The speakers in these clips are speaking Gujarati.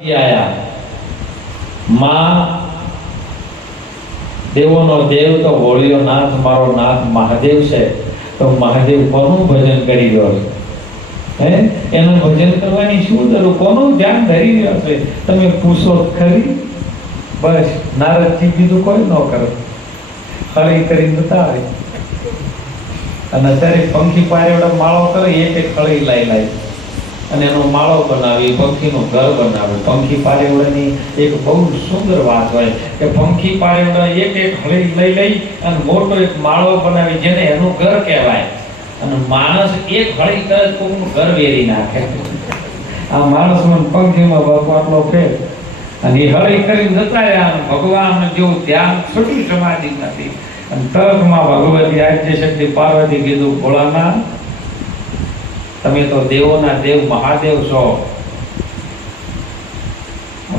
આયા. માં, દેવોનો દેવ તો હોળીઓ નાથ, મારો નાથ મહાદેવ છે. તો મહાદેવ કોનું ભજન કરી રહ્યો છે? એનું ભજન કરવાની શું જરૂર? કોનું ધ્યાન ધરી રહ્યો છે? તમે પૂછો ખરી. બસ, નારદજી બીજું કોઈ ન કરે. ખરી કરીને બતાવે. અને અત્યારે પંખી પારેવડો માળો કરે એક ખળી લાઈ લાઈ. અને એનો માળો બનાવી, પંખીનું ઘર બનાવે. પંખી પારેવડાની એક બહુ સુંદર વાત હોય કે પંખી પારેવડા એક એક હળી લઈ લઈ અને મોટો એક માળો બનાવી જેને એનું ઘર કહેવાય. અને માણસ એક હળી કરે કોઈનું ઘર વેરી નાખે. આ માણસ મને પંખીમાં ભગવાનનો ફેર. અને એ હળી કરી જતા રહ્યા ભગવાન જેવું ધ્યાન છૂટી સમાધિ નથી. અને તરફમાં ભગવતી આદ્ય શક્તિ પાર્વતી કીધું ભોળાના તમે તો દેવોના દેવ, મહાદેવ છો.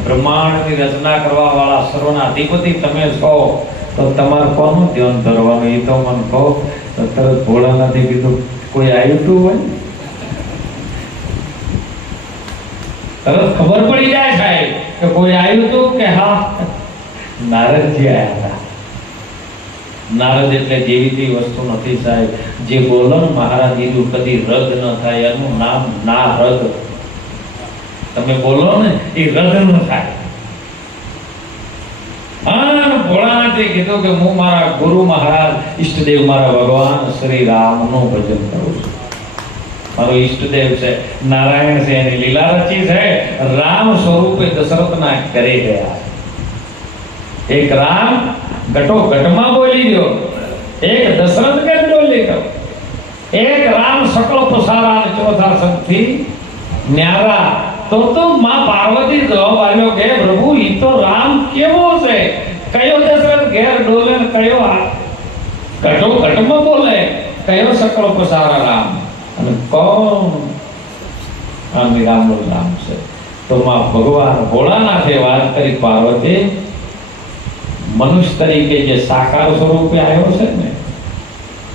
બ્રહ્માંડની રચના કરવા વાળા સર્વના અધિપતિ તમે છો. તો તમારે કોનું ધ્યાન ધરવાનું? એ તો મને કહો. તો તરત ભોળાનાથી કીધું, કોઈ આવ્યું તું હોય? તરત ખબર પડી જાય સાહેબ કે કોઈ આવ્યું તું કે હા? નારદજી આવ્યા હતા. નારદ એટલે જેવી તેવી વસ્તુ નથી સાહેબ, જે બોલમ મહારાજ દીધું કદી રદ ન થાય, એનું નામ ના રદ તમે બોલો ને, એ રદ ન થાય. ઈષ્ટદેવ મારા ભગવાન, શ્રી રામનું ભજન કરું છું. મારો ઈષ્ટદેવ છે, નારાયણ છે, એની લીલા રચી છે, રામ સ્વરૂપે દશરથના કરે ગયા. એક રામ ઘટો ઘટમાં બોલી દો એક દશરથ કે બોલી દો એક રામ સકળ પસારા ચોથા શક્તિ ન્યારા. તો તો માં પાર્વતી જવાબ આવ્યો કે, પ્રભુ, ઈ તો રામ કેવો છે? કયો દશરથ ઘેર ડોલે કયો આ? ઘટો ઘટમાં બોલે, કયો સકળ પસારા રામ? અને કોણ? આમ રામનું નામ છે. તો માં ભગવાન ભોળાનાથે વાત કરી પાર્વતી મનુષ્ય તરીકે જે સાકાર સ્વરૂપે આવ્યો છે ને,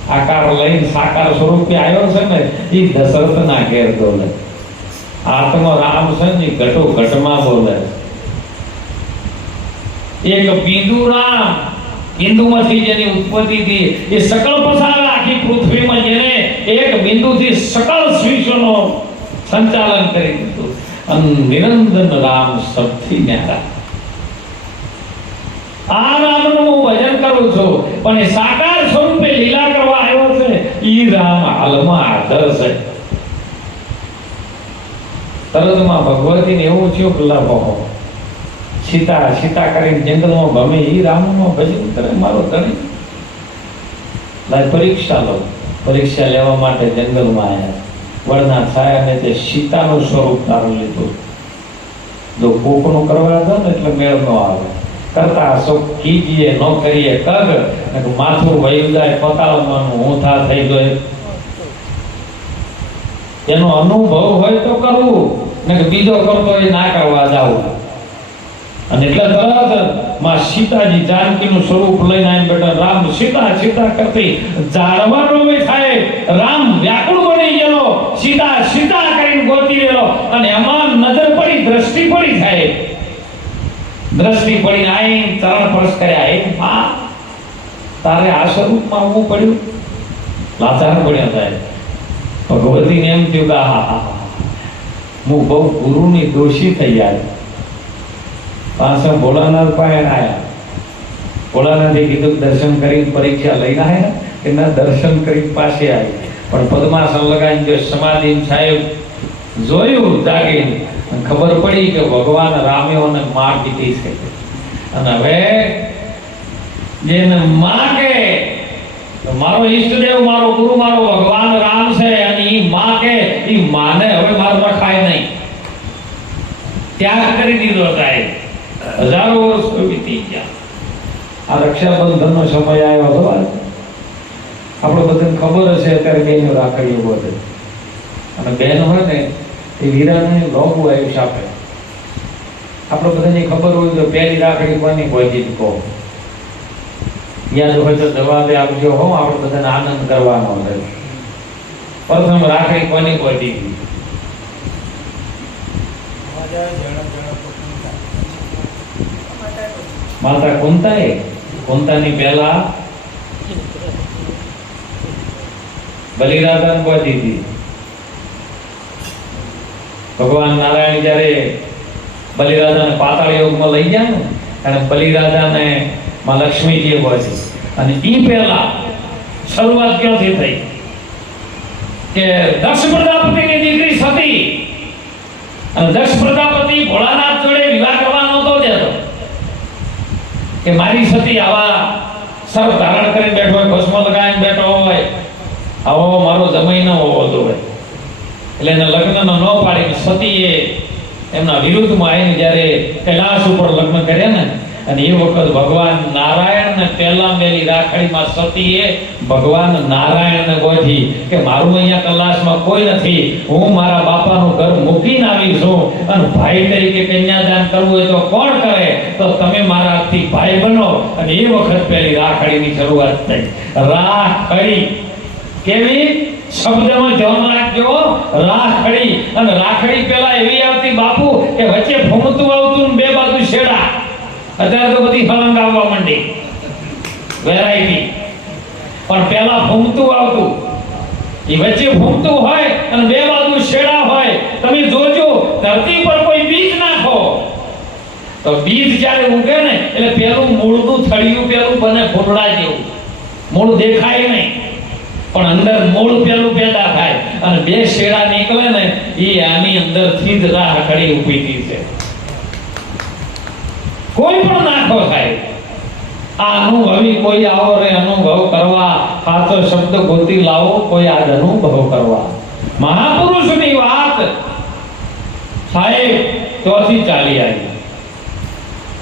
આકાર લઈને સાકાર સ્વરૂપે આવ્યો છે ને એ દશરથના ઘેર બોલે. આત્મા રામ છે ને ઘટો ઘટમાં બોલે. એક બિંદુ રામ, બિંદુમાંથી જેની ઉત્પત્તિ થઈ એ સકળ પસાર આખી પૃથ્વીમાં જેને એક બિંદુથી સકળ શિષ્યોનો સંચાલન કરી દીધું. અને નિરંજન રામ સૌથી ન્યારા આ રામનું હું ભજન કરું છું. પણ સાકાર સ્વરૂપે લીલા કરવા આવ્યો છે, ઈ રામ હાલમાં છે. તરતમાં ભગવતીને એવું થયું કે લાભો સીતા સીતા કરીને જંગલમાં ભમે, ઈ રામનું ભજન કરે, મારો ધણી. પરીક્ષા લો. પરીક્ષા લેવા માટે જંગલમાં આવ્યા વડના છાયાને તે સીતાનું સ્વરૂપ ધારણ લીધું. જો કોકનું કરવા હતા ને એટલે મેળ ન આવે. કરતા સુખ કીજીએ ન કરીએ માથું વહી જાય પતાળમાં હું થઈ ગયો. એનો અનુભવ હોય તો કરવું. ને બીજો કરતો એ ના કરવા જાવું. અને એટલે તરતમાં સીતાજી જાનકીનું સ્વરૂપ લઈને આવીને બેઠા, રામ, સીતા સીતા કરતી જાણવાનો બી થાય. રામ વ્યાકુળ બની ગયેલો. સીતા સીતા કરીને ગોતી ગયેલો અને એમાં નજર પડી, દ્રષ્ટિ પડી થાય. દ્રષ્ટિ પડીને આઈ ચરણ સ્પર્શ કર્યા. એ હા તારે આ સ્વરૂપમાં હું પડ્યું? લાચાર પડ્યા થાય ભગવતીને એમ થયું કે હા હા હું બહુ ગુરુની દોષી થઈ ગયા પાસે ભોળાનાથ પાસે આવ્યા ભોળાનાથે કીધું દર્શન કરીને પરીક્ષા લઈને આવ્યા કે ના, દર્શન કરીને પાસે આવી પણ પદ્માસન લગાવીને જો સમાધિ સાહેબ જોયું જાગીને ખબર પડી કે ભગવાન રામે માં કીધી છે. અને હવે જેને માગે મારો ઈષ્ટદેવ, મારો ગુરુ, મારો ભગવાન રામ છે અને એ માં કે એ માને હવે મારું રખાય નહીં. ત્યાગ કરી દીધો સાહેબ. હજારો વર્ષ વીતી ગયા. આ રક્ષાબંધનનો સમય આવ્યો હતો. આપણે બધાને ખબર હશે, અત્યારે બેનો રાખડીઓ બધે અને બેન હોય ને એ વીરાને લાંબુ આયુષ્ય આપે આપણે. બધાને ખબર હોય તો પહેલી રાખડી કોની પહોંચી કહો. યાદ હોય તો જવાબે આપજો, હો, આપણે બધાને આનંદ કરવાનો છે. પ્રથમ રાખડી કોની પહોંચી ગઈ માતા કુંતાએ? કુંતાની પહેલા બલિરાધાન પહોંચી હતી. ભગવાન નારાયણ જ્યારે બલિરાજાને પાતાળ યોગમાં લઈ ગયા ને અને બલિરાજાને માં હોય છે અને ઈ પહેલા શરૂઆત ક્યાંથી થઈ? કે દક્ષ પ્રજાપતિની દીકરી સતી અને દક્ષ પ્રજાપતિ ભોળાનાથ જોડે વિવાહ કરવાનો હતો દેતો કે મારી સતી આવા સર્વ ધારણ કરી બેઠો હોય, ભસ્મ લગાવીને બેઠો હોય, આવો મારો જમાઈ ન હોવો જોઈએ. એટલે એના લગ્નનો ન પાડીને સતીએ એમના વિરુદ્ધમાં આવીને જ્યારે કૈલાસ ઉપર લગ્ન કર્યા ને, અને એ વખત ભગવાન નારાયણને પહેલા મેલી રાખડીમાં સતીએ ભગવાન નારાયણને ગોઠી કે મારું અહીંયા કૈલાસમાં કોઈ નથી, હું મારા બાપાનું ઘર મૂકીને આવી છું અને ભાઈ તરીકે કન્યાદાન કરવું હોય તો કોણ કરે? તો તમે મારાથી ભાઈ બનો. અને એ વખત પહેલી રાખડીની શરૂઆત થઈ. રાખડી કેવી? શબ્દમાં જમ રાખજો, રાખડી. અને રાખડી પેલા એવી આવતી બાપુ કે વચ્ચે ફમતું આવતું બે બાજુ શેડા. અત્યારે તો બધી ફલંગ આવવા માંડી. વેરાયટી પણ પેલા ફૂમતું આવતું. એ વચ્ચે ફૂમતું હોય અને બે બાજુ શેડા હોય. તમે જોજો, ધરતી પર કોઈ બીજ નાખો. તો બીજ જ્યારે ઉગે ને, એટલે પેલું મૂળનું થળિયું પેલું બને ફૂટડા જેવું. મૂળ દેખાય નહીં. પણ અંદર મૂળ પેલું પેદા થાય અને બે શેડા નીકળે ને એ આની અંદરથી જ રાખડી ઊભી થઈ છે. કોઈ પણ નાખો થાય આ અનુભવી કોઈ આવો રે અનુભવ કરવા સાચો શબ્દ ગોતી લાવો, કોઈ આજ અનુભવ કરવા. મહાપુરુષની વાત સાહેબ ચોથી ચાલી આવી.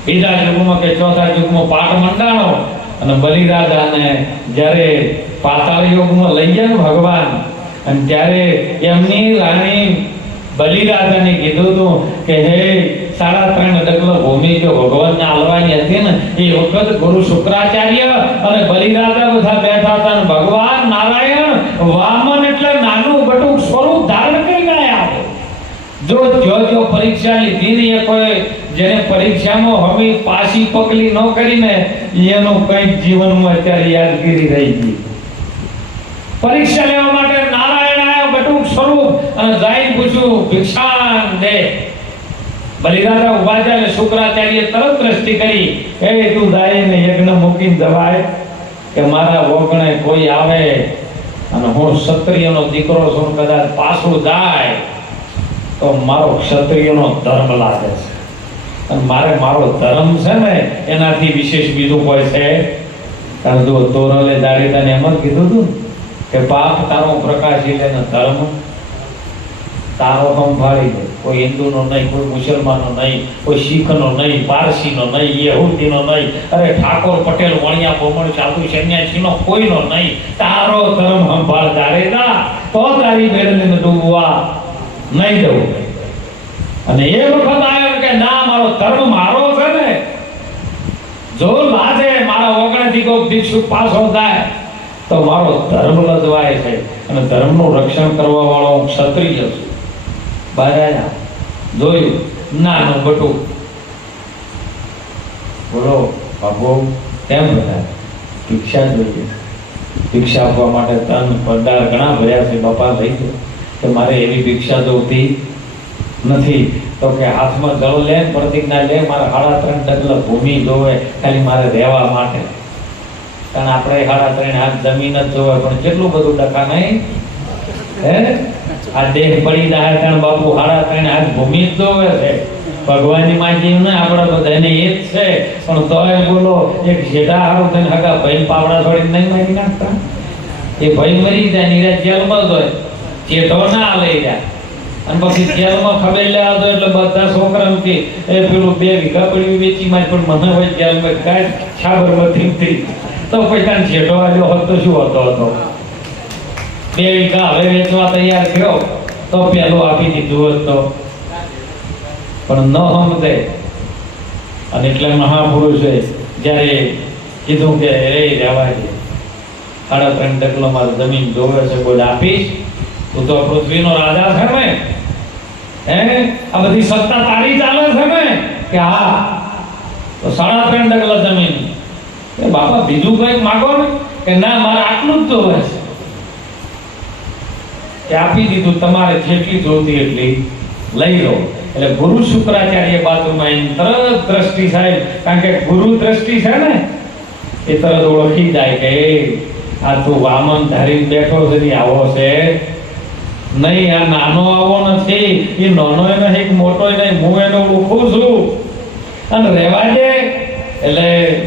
બીજા યુગમાં કે ચોથા યુગમાં પાઠ મંડાણો અને બલિરાજાને જ્યારે પાતાળ યોગમાં લઈ ગયા ભગવાન, અને ત્યારે એમની રાણી બલિરાજાને કીધું હતું કે, હે સાડા ત્રણ ડગલો ભૂમિ જો ભગવાનને આલવાની હતી ને, એ વખત ગુરુ શુક્રાચાર્ય અને બલિરાજા બધા બેઠા હતા અને ભગવાન નારાયણ વામન એટલે નાનું બટુક સ્વરૂપ ધારણ કરીને આવ્યા જો જો પરીક્ષા લીધી ને કોઈ જેને પરીક્ષામાં હમી પાછી પકલી ન કરીને એનું કંઈક જીવનમાં અત્યારે યાદગીરી રહી ગઈ. પરીક્ષા લેવા માટે નારાયણ આવ્યા બટુક સ્વરૂપ અને જઈને પૂછ્યું, ભિક્ષાન દે. બલિદાતા ઊભા છે અને શુક્રાચાર્ય તરત દ્રષ્ટિ કરી, એ તું દાઈને યજ્ઞ મૂકીને જવાય કે મારા વગણે કોઈ આવે અને હું ક્ષત્રિયનો દીકરો છું કદાચ પાછું જાય તો મારો ક્ષત્રિયનો ધર્મ લાગે છે. મારે મારો ધર્મ છે ને, એનાથી વિશેષ બીજું કોઈ છે? તારે જો તોરલે દાડી તને એમ જ કીધું હતું કે પાપ તારો પ્રકાશી લે ને ધર્મ તારો સંભાળી દે કોઈ હિન્દુનો નહીં, કોઈ મુસલમાનનો નહીં, કોઈ શીખનો નહીં, પારસીનો નહીં, યહૂદીનો નહીં, અરે ઠાકોર પટેલ, વણિયા, બોમણ, સાધુ, સન્યાસીનો કોઈનો નહીં. તારો ધર્મ સંભાળ દાડેગા તો તારી બેડલીને ડૂબવા નહીં જવું અને એ વખત આવ્યો ના, મારો ધર્મ મારો છે ને. જો લાજે મારા ઓગણથી કોઈ ભિક્ષુ પાછો થાય, તો મારો ધર્મ લજવાય છે. અને ધર્મનું રક્ષણ કરવા વાળો હું ક્ષત્રિય છું. બારાયા, જોયું? નાનું બટું. બોલો બાબુ કેમ બધા? ભિક્ષા જોઈએ. ભિક્ષા આપવા માટે તન પદાર ઘણા ભર્યા છે, બાપા, લઈ ગયો કે મારે એવી ભિક્ષા જોતી નથી. તો કે હાથમાં જળ લે, પ્રતિજ્ઞા લે, મારે સાડા ત્રણ ડગલા ભૂમિ જોવે, ખાલી મારે રહેવા માટે. કારણ આપણે સાડા ત્રણ હાથ જમીન જ જોવે, પણ કેટલું બધું ટકા નહીં? હે? આ દેહ પડી જાય કારણ બાપુ સાડા ત્રણ હાથ ભૂમિ જ જોવે છે. ભગવાનની માજી ને આપણે બધાને એ જ છે. પણ તોય બોલો, એક જેઠા હારું થઈને હગા ભાઈ પાવડા છોડીને નહીં મારી નાખતા? એ ભાઈ મરી જાય નીરા જેલમાં જ હોય. જેઠો ના લઈ જાય. અને પછી જેલમાં ખબર લેવા એટલે બધા છોકરા કે, એ પેલું બે વીઘા પડ્યું વેચી માં પણ મને હોય જેલમાં કાંઈ છાબરમાંથી થઈ તો તાન જેઠો આવ્યો હોત શું હતો હતો? બે વીઘા હવે વેચવા તૈયાર થયો, તો પેલો આપી દીધું હતો પણ ન સમજે. અને એટલે મહાપુરુષે જ્યારે કીધું કે રે રહેવા દે સાડા ત્રણ ટકલો મારે જમીન જોવે છે કોઈ આપીશ. તું તો પૃથ્વીનો રાજા છે ને હે આ બધી સત્તા તારી ચાલે છે ને કે હા તો સાડા ત્રણ ડગલા જમીન એ બાપા બીજું કંઈક માગો ને કે ના મારે આટલું જ જોવે છે એ આપી દીધું તમારે જેટલી જોતી એટલી લઈ લો એટલે ગુરુ શુક્રાચાર્ય બાજુમાં એમ તરત દ્રષ્ટિ સાહેબ, કારણ કે ગુરુ દ્રષ્ટિ છે ને, એ તરત ઓળખી જાય કે, આ તું વામન ધારીને બેઠો છે ને આવો છે. નહીં, આ નાનો આવો નથી. એ નાનો નથી મોટો નહીં, હું એનો ઓળખું છું. અને રહેવા દે. એટલે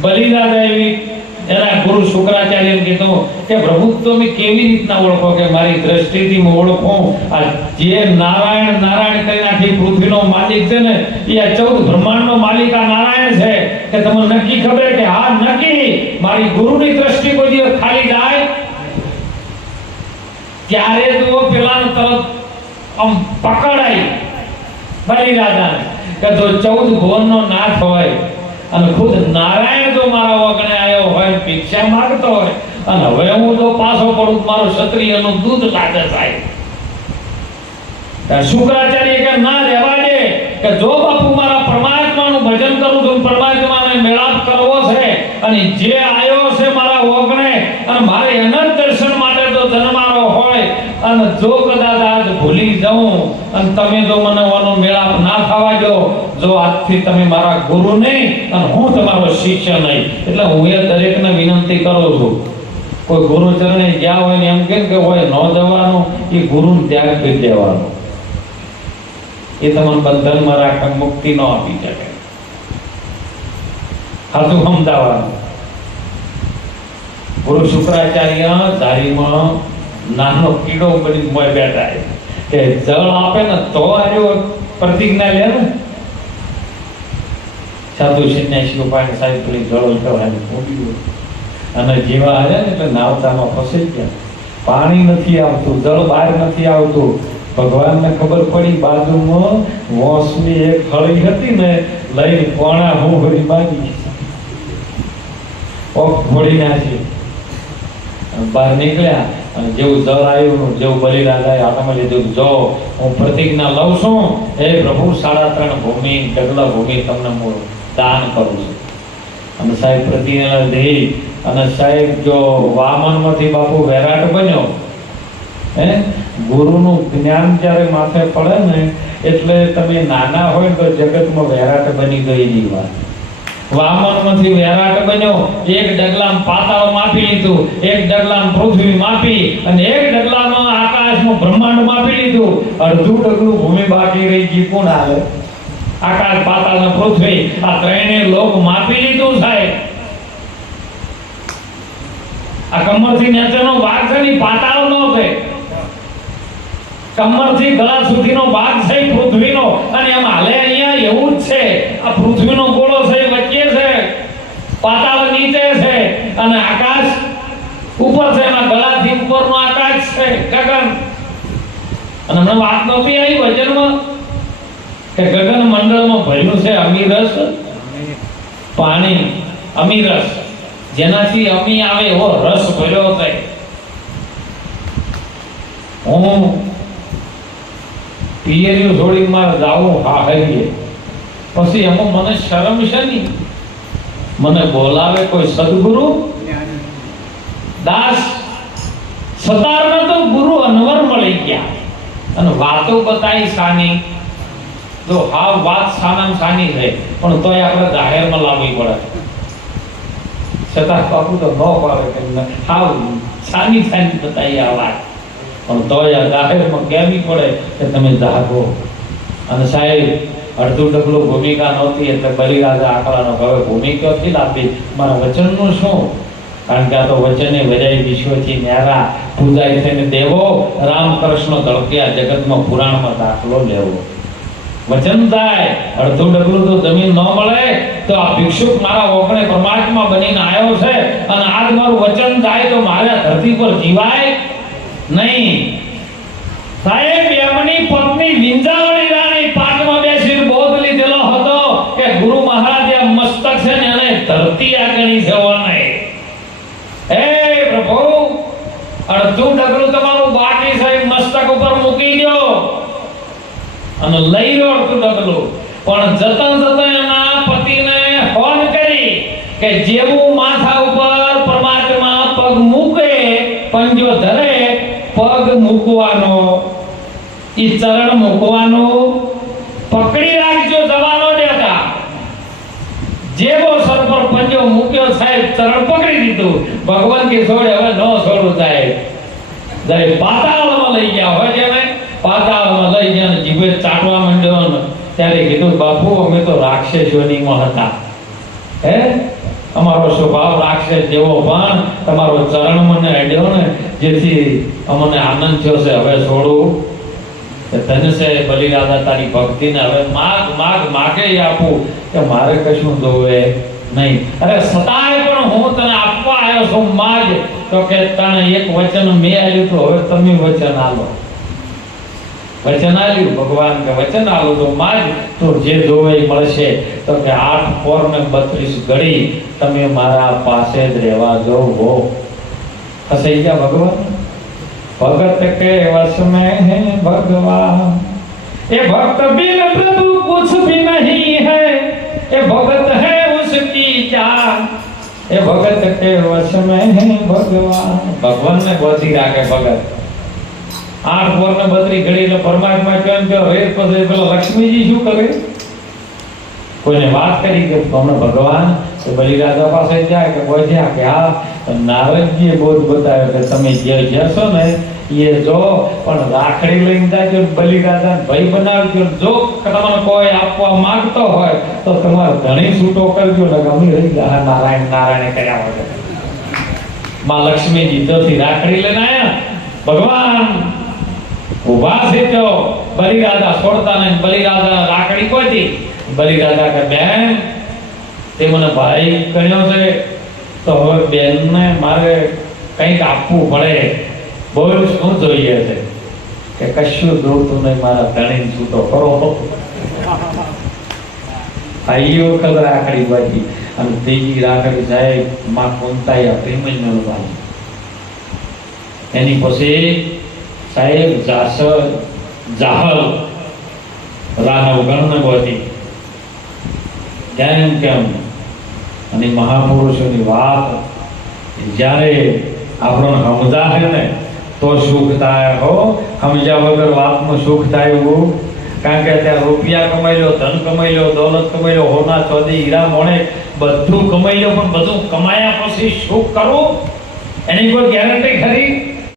બલિદા દેવી એના ગુરુ શુક્રાચાર્ય કીધું કે, પ્રભુ તમે કેવી રીતના ઓળખો કે મારી દ્રષ્ટિથી હું ઓળખું? આ જે નારાયણ નારાયણ કરીને આખી પૃથ્વીનો માલિક છે ને, એ આ ચૌદ બ્રહ્માંડનો માલિક આ નારાયણ છે. કે તમને નક્કી ખબર કે હા, નક્કી. મારી ગુરુની દ્રષ્ટિ કોઈ દિવસ ખાલી જાય ત્યારે તો પેલાને તરત આમ પકડાય રાજાને કે તો ચૌદ ભુવનનો નાથ હોય અને ખુદ નારાયણ તો મારા વગણે આવ્યો હોય ભિક્ષા માગતો હોય, અને હવે હું તો પાછો પડું મારો ક્ષત્રિયનું દૂધ લાગે સાહેબ શુક્રાચાર્ય કે ના રહેવા દે, કે જો બાપુ મારા પરમાત્માનું ભજન કરું છું, પરમાત્માને મેળાપ કરવો છે, અને જે આવ્યો છે મારા વગણે, અને મારે એના દર્શન માટે અને જો કદાચ આજ ભૂલી જાઉં, અને તમે જો મને ઓનો મેળાપ ના થવા દો, જો આજથી તમે મારા ગુરુ નહીં અને હું તમારો શિષ્ય નહીં. એટલે હું એ દરેકને વિનંતી કરું છું. કોઈ ગુરુ ચરણે ગયા હોય ને એમ કે હોય ન જવાનું, એ ગુરુને ત્યાગ કરી દેવાનો. એ તમને બંધનમાં રાખે મુક્તિ ન આપી શકે. હાથું સમજાવવાનું. ગુરુ શુક્રાચાર્ય, ધારીમાં નાનો કીડો બની મોય બેઠા. કે જળ આપે ને તો આર્યો પ્રતિજ્ઞા લે ને. સાધુ સંન્યાસીઓ પાસે સાહેબ પેલી જળ લેવાની મૂકી અને જેવા આવ્યા ને એટલે નાવતામાં ફસાઈ ગયા. પાણી નથી આવતું, જળ બહાર નથી આવતું. ભગવાનને ખબર પડી બાજુમાં વોસની એક હળી હતી ને, લઈને કોણા હું હળી બાજી ઓફ ફોડી નાખી. બહાર નીકળ્યા. અને જેવું જળ આવ્યું જેવું બલિદાન આવ્યું લીધું જો હું પ્રતિજ્ઞા લઉં છું એ પ્રભુ, સાડા ત્રણ ભૂમિ ડગલા ભૂમિ તમને હું દાન કરું છું. અને સાહેબ પ્રતિજ્ઞા લીધી અને સાહેબ જો વામનમાંથી બાપુ વેરાટ બન્યો, હે? ગુરુનું જ્ઞાન જ્યારે માથે પડે ને, એટલે તમે નાના હોય તો જગતમાં વેરાટ બની ગયેલી વાત. વામનમાંથી વૈરાટ બન્યો. એક ડગલામ પાતાળ માપી લીધું, એક ડગલામ પૃથ્વી માપી અને એક ડગલામાં આકાશમાં બ્રહ્માંડ માપી લીધું. અડધું ડગલું ભૂમિ બાકી રહી ગઈ કોણ આવે? આકાશ, પાતાળ અને પૃથ્વી, આ ત્રણેય લોક માપી લીધું સાહેબ. આ કમરથી નેચરનો ભાગ છે ને પાતાળ નો છે. કમરથી ગળા સુધીનો ભાગ છે, પૃથ્વીનો. અને એમ હાલે અહીંયા એવું જ છે. આ પૃથ્વીનો ગોળો છે, વચ્ચે છે પાતાળ નીચે છે, અને આકાશ ઉપર છે એના ગળાથી ઉપરનો આકાશ છે, ગગન. અને હમણાં વાત નહોતી આવી વચનમાં કે ગગન મંડળમાં ભર્યું છે અમીરસ પાણી અમીરસ જેનાથી અમી આવે એવો રસ ભર્યો થાય. હું પિયરિયું છોડી મારે જાવું હા, હરીએ. પછી એમાં મને શરમ છે નહીં મને બોલાવે કોઈ સદગુરુ? દાસ. સતારને તો ગુરુ અનવર મળી ગયા. અને વાતો બતાવી સાની. જો હાવ વાત સાનામ સાની છે, પણ તોય આપણે જાહેરમાં લાવવી પડે. છતાં બાપુ તો ન પાડે હાવ સાની સાની બતાવી આ વાત. પણ તોય આ જાહેરમાં કહેવી પડે કે તમે જાગો? અને સાહેબ, અડધું ડગલું ભૂમિકા નહોતી એટલે બલિરાજા આકડાનો હવે ભૂમિકાથી લાવી મારા વચનનું શું? કારણ કે આ તો વચને વજાય વિશ્વથી ન્યારા પૂજાય થઈને દેવો, રામકૃષ્ણ ધળક્યા જગતમાં પુરાણમાં દાખલો લેવો. વચન થાય, અડધું ડગલું તો જમીન ન મળે, તો આ ભિક્ષુક મારા ઓગણે પરમાત્મા બનીને આવ્યો છે. અને આજ મારું વચન થાય તો મારે ધરતી પર જીવાય? નહીં. સાહેબ એમની પત્ની વિંજાવળી રાણી પાટમાં બેસીને બોધ લીધેલો હતો કે ગુરુ મહારાજ આ મસ્તક છે ને એને ધરતી આગળ જવાના હે પ્રભુ, અડધું ડગલું તમારું બાકી છે મસ્તક ઉપર મૂકી દો અને લઈ લો અડધું ડગલું. પણ જતન જતા એના પતિને કે જેવું માથા ઉપર પરમાત્મા પગ મૂકે પંજો ધરે પગ મૂકવાનો એ ચરણ મૂકવાનો. પકડી રાખજો દવાનો દેતા જેવો સર પર પંજો મૂક્યો સાહેબ, ચરણ પકડી દીધું. ભગવાન કે છોડે, હવે ન છોડું સાહેબ. જયારે પાતાળમાં લઈ ગયા, હોય જેને પાતાળમાં લઈ ગયા જીભે ચાટવા માંડ્યો ત્યારે કીધું, બાપુ, અમે તો રાક્ષસોનીમાં હતા. હે? અમારો સ્વભાવ રાખશે જેવો પણ તમારો ચરણ મને અડ્યો ને, જેથી અમને આનંદ થયો છે. હવે છોડું. ધનશે છે બલિરાધા તારી ભક્તિને હવે માગ માગ, માગે આપું કે મારે કશું જોવે નહીં. અરે સતાય પણ હું તને આપવા આવ્યો છું, માગ. તો કે તને એક વચન મેં આવ્યું તો હવે તમે વચન આલો વચન આવ્યું ભગવાન કે વચન આવું તો માગ તો જે જોવે મળશે તો કે આઠ પોર ને બત્રીસ ઘડી તમે મારા પાસે જ રહેવા જવો હો. ફસાઈ ગયા ભગવાન? ભગત કે વસ હે ભગવાન? એ ભક્ત બિન પ્રભુ કુછ ભી નહીં હે. એ ભગત હૈ ઉસકી જાન. એ ભગત કે વસ હે ભગવાન? ભગવાન ને બોધી રાખે ભગત. આઠ પોર ને બત્રી ઘડી એટલે પરમાત્મા કેમ કે, હવે પછી પેલો લક્ષ્મીજી શું કરે? કોઈને વાત કરી કે તમને ભગવાન તો બલિરાજા પાસે જાય કે બોધ્યા કે હા નારદજીએ બોધ બતાવ્યો કે તમે જે જશો ને એ જો, પણ રાખડી લઈને જાજો બલિરાજા ભાઈ બનાવજો જો તમને કોઈ આપવા માંગતો હોય, તો તમારે ઘણી છૂટો કરજો, ને ગમે રહી ગયા નારાયણ નારાયણ કર્યા હોય. માં લક્ષ્મીજી તોથી રાખડી લઈને આવ્યા ભગવાન ઊભા તો બલિરાજા છોડતા નહીં. બલિરાજા રાખડી કોઈથી બલિરાજા કે, બેન, તે મને ભાઈ કર્યો છે. તો હવે બેનને મારે કંઈક આપવું પડે. બોલ, શું જોઈએ છે? કે, કશું જોતું નહીં, મારા ધણીને છૂટો કરો ભાઈઓ વખત રાખડી બાકી. અને ત્રીજી રાખડી સાહેબ, માં કુંતાઈ મળવાની એની પછી સાહેબ, જાસર, જાહલ રાહવ ગણ બધી કેમ કેમ? અને મહાપુરુષોની વાત જ્યારે આપણને સમજાશે ને, તો સુખ થાય હો. સમજ્યા વગર વાતનું સુખ થાય એવું. કારણ કે ત્યાં રૂપિયા કમાઈ લો, ધન કમાઈ લો, દોલત કમાઈ લો, હોના, ચોદી, હીરા મોણે બધું કમાઈ લો, પણ બધું કમાયા પછી સુખ કરો? એની કોઈ ગેરંટી ખરી?